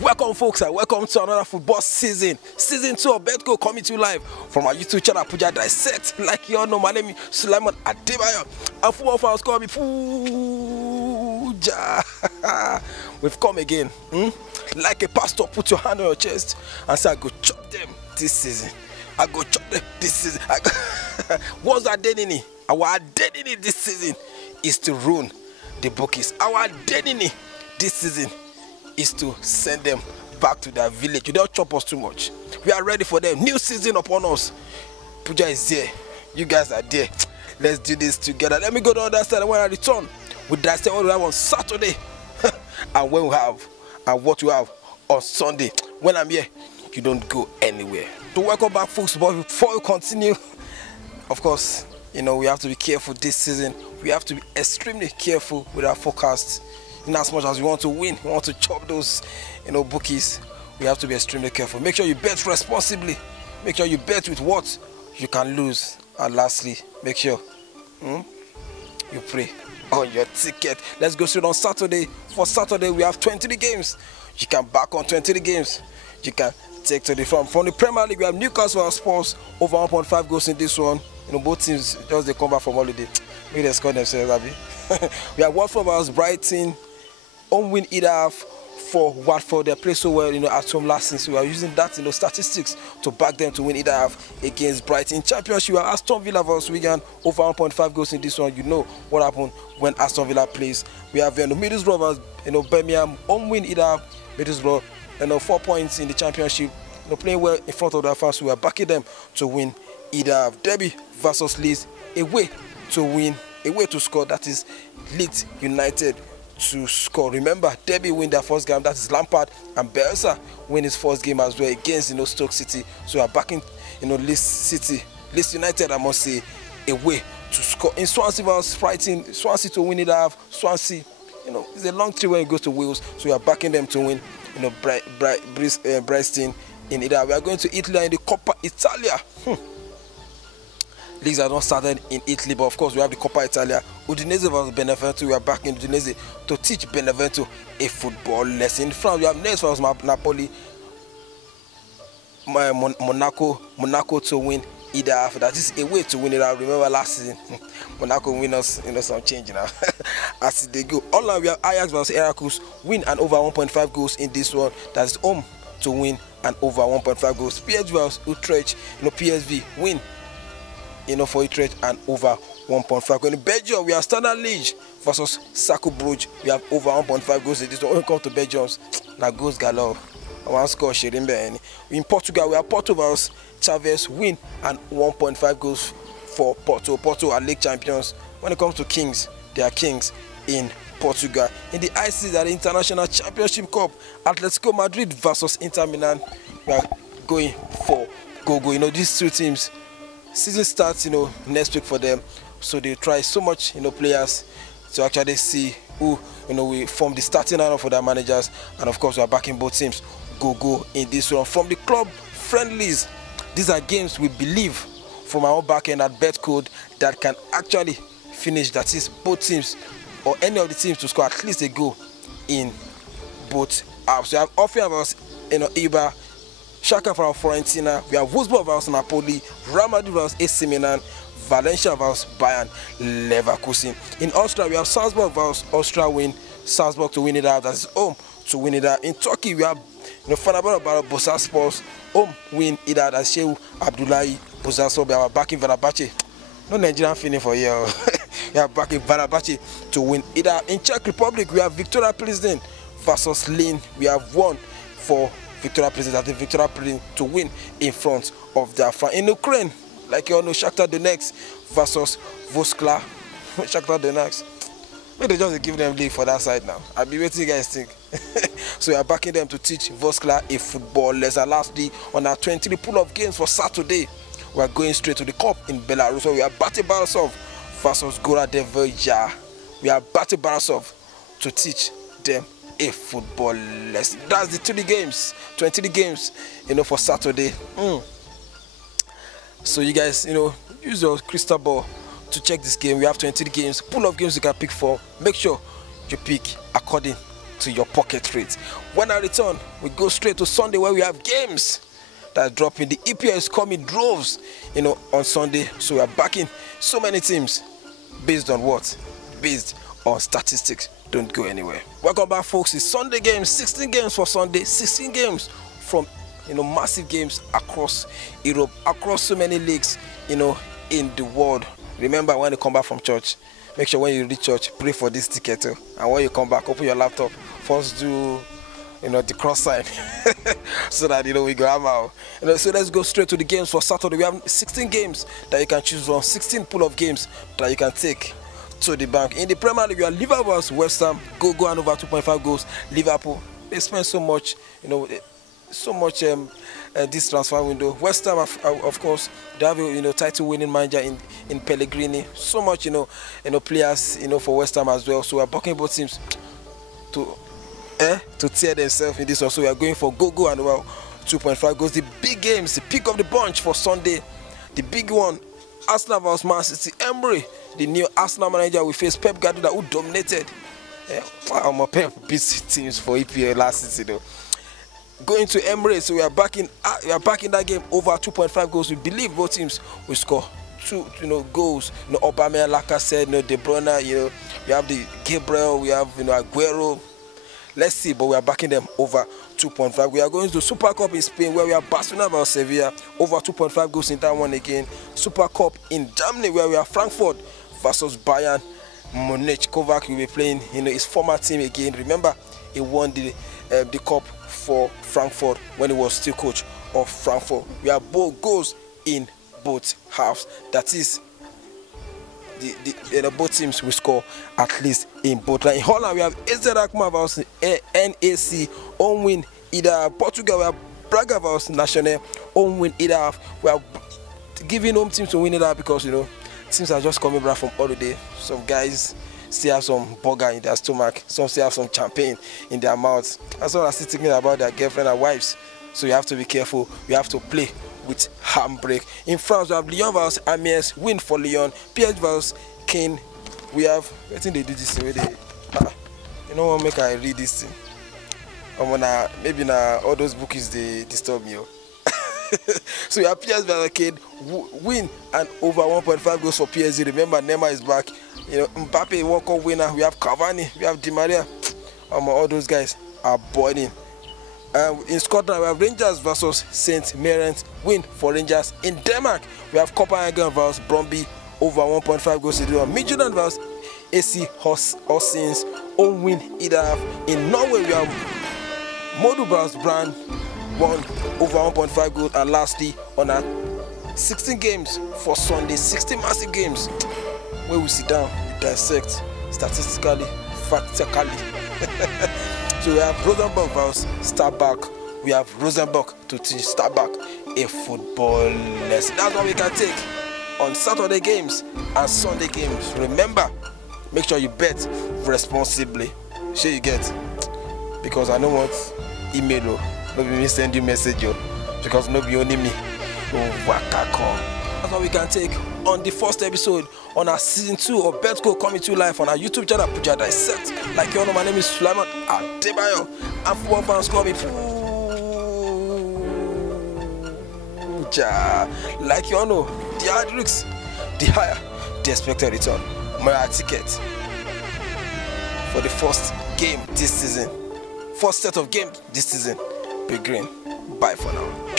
Welcome, folks, and welcome to another football season. Season 2 of Betco coming to you live from our YouTube channel, Puja Dissect. Like you all know, my name is Sulaiman Adebayo. And football fans call me Puja. We've come again. Like a pastor, put your hand on your chest and say, I go chop them this season. I go chop them this season. What's our identity? Our identity this season is to ruin the bookies. Our identity this season is to send them back to their village. You don't chop us too much. We are ready for them. New season upon us. Puja is there. You guys are there. Let's do this together. Let me go to the other side. And when I return, we dissect what we have on Saturday and when we have and what we have on Sunday. When I'm here, you don't go anywhere. So welcome back, folks. But before we continue, of course, you know, we have to be careful this season. We have to be extremely careful with our forecasts. In as much as we want to win, we want to chop those, bookies, we have to be extremely careful. Make sure you bet responsibly. Make sure you bet with what you can lose. And lastly, make sure you pray on your ticket. Let's go straight on Saturday. For Saturday, we have 23 games. You can back on 23 games. You can take to the front. From the Premier League, we have Newcastle and Spurs over 1.5 goals in this one. Both teams just they come back from holiday. Maybe they score themselves, Abby. We have Watford versus Brighton. Home win either half for Watford. They play so well, at home last season. So we are using that, statistics to back them to win either half against Brighton. In Championship, we have Aston Villa versus Wigan over 1.5 goals in this one. You know what happened when Aston Villa plays. We have Middlesbrough versus Birmingham. Home win either half. Middlesbrough, 4 points in the Championship. Playing well in front of their fans. So we are backing them to win either half. Derby versus Leeds, away to win, away to score. That is Leeds United to score. Remember, Derby win their first game. That is Lampard, and Bielsa win his first game as well against Stoke City. So we are backing Leeds United, I must say, away to score. In Swansea versus Brighton, Swansea to win it half. Swansea, it's a long trip when it goes to Wales. So we are backing them to win. Brighton in Italy. We are going to Italy in the Coppa Italia. Leagues are not started in Italy, but of course we have the Coppa Italia. Udinese versus Benevento. We are back in Udinese to teach Benevento a football lesson. In France, we have Nice versus Napoli. Monaco to win either half. That is a way to win it out. Remember last season, Monaco win us, some change now. As they go. Online, we have Ajax versus Heracles. Win and over 1.5 goals in this one. That is home to win and over 1.5 goals. PSV versus Utrecht. PSV win. For Utrecht and over 1.5. Going to Belgium, we have Standard Liège versus Cercle Brugge. We have over 1.5 goals in this one. When it comes to Belgium, now goals galore. I want to score Shirimbe. In Portugal, we have Porto versus Chaves. Win and 1.5 goals for Porto. Porto are league champions. When it comes to kings, they are kings in Portugal. In the ICC, the International Championship Cup, Atletico Madrid versus Inter Milan. We are going for go-go. These two teams, season starts, next week for them. So they try so much, players to actually see who, we form the starting lineup for their managers. And of course, we are backing both teams. Go in this one. From the club friendlies, these are games we believe from our own back end at Betcode that can actually finish. That is both teams or any of the teams to score at least a goal in both halves. So we have Ofia versus, Iba. Schalke versus Fiorentina. We have Wolfsburg versus Napoli, Real Madrid versus AC Milan, Valencia versus Bayern Leverkusen. In Austria, we have Salzburg versus Austria win. Salzburg to win it out. That is home to win it out. In Turkey, we have Fenerbahçe versus Bursaspor. Home win it out. That's Shehu Abdullahi Bursaspor. We are backing Fenerbahçe. No Nigerian feeling for you. We are backing Fenerbahçe to win it out. In Czech Republic, we have Victoria Plzeň versus Lille. We have won for Victoria Plzeň, I think Victoria Plzeň to win in front of their fan. In Ukraine, like you all know, Shakhtar Donetsk versus Voskla. Shakhtar Donetsk. Maybe they just give them league for that side now. I'll be waiting, you guys think. So we are backing them to teach Voskla a football lesson. Lastly, on our 23 pool of games for Saturday, we are going straight to the cup in Belarus. So we are Bate Borisov versus Gora Deveja. We are Bate Borisov to teach them a football lesson. That's the 23 games, for Saturday. So you guys, use your crystal ball to check this game. We have 23 games, pool of games you can pick from. Make sure you pick according to your pocket rate. When I return, we go straight to Sunday where we have games that are dropping. The EPL is coming droves, on Sunday. So we are backing so many teams based on what? Based on statistics. Don't go anywhere. Welcome back, folks. It's Sunday games, 16 games for Sunday, 16 games from massive games across Europe, across so many leagues, in the world. Remember, when you come back from church, make sure when you reach church, pray for this ticket. And when you come back, open your laptop, first do the cross sign so that we go out. So let's go straight to the games for Saturday. We have 16 games that you can choose from, 16 pool of games that you can take to the bank. In the Premier League, we have Liverpool vs West Ham, go and over 2.5 goals. Liverpool, they spend so much, this transfer window. West Ham, of course, they have a title-winning manager in Pellegrini. So much players for West Ham as well. So we're backing both teams to tear themselves in this one. So we are going for go and over 2.5 goals. The big games, the pick of the bunch for Sunday, the big one: Arsenal vs Man City. Emery, the new Arsenal manager, will face Pep Guardiola, who dominated. Pep beat teams for EPL last season. Going to Emirates, so we are backing that game over 2.5 goals. We believe both teams will score 2 goals. Aubameyang, Lacazette, De Bruyne. We have the Gabriel, we have Aguero. Let's see, but we are backing them over 2.5. We are going to Super Cup in Spain, where we have Barcelona vs Sevilla, over 2.5 goals in that one again. Super Cup in Germany, where we have Frankfurt versus Bayern Munich. Kovac will be playing his former team again. Remember, he won the cup for Frankfurt when he was still coach of Frankfurt. We have both goals in both halves. That is, both teams will score at least in both. In Holland, we have AZ Alkmaar vs NAC, home win either. Portugal, we have Braga vs Nacional, home win either half. We are giving home teams to win it out because teams are just coming back from holiday. Some guys still have some burger in their stomach, some still have some champagne in their mouths. That's all I still thinking about their girlfriend and wives. So you have to be careful. You have to play with handbrake. In France, we have Lyon vs Amiens, win for Lyon. PSG vs Caen. We have, I think they do this thing where they, what make I read this thing? Maybe now all those bookies, they disturb me. So we have PSG vs Caen, win and over 1.5 goals for PSG. Remember, Neymar is back. Mbappe, World Cup winner. We have Cavani, we have Di Maria. All those guys are boiling. In Scotland, we have Rangers versus St. Mirren, win for Rangers. In Denmark, we have Copenhagen versus Brøndby, over 1.5 goals to do. Midtjylland versus AC Horsens, home win either half. In Norway, we have Molde versus Brann, won over 1.5 goals. And lastly, on our 16 games for Sunday, 16 massive games, where we sit down, dissect statistically, factually. So we have Rosenborg versus Stabæk. We have Rosenborg to teach Stabæk a football lesson. That's what we can take on Saturday games and Sunday games. Remember, make sure you bet responsibly. Sure you get, because I don't want email, nobody me send you message, because nobody only me. That's what we can take on the first episode on our season 2 of Betco, coming to you live on our YouTube channel, Puja Dissect. Like you all know, my name is Sulaiman Adebayo, and football fans call me Puja. Like you all know, the higher the risks, the higher the expected return. My ticket for the first game this season, first set of games this season, be green. Bye for now.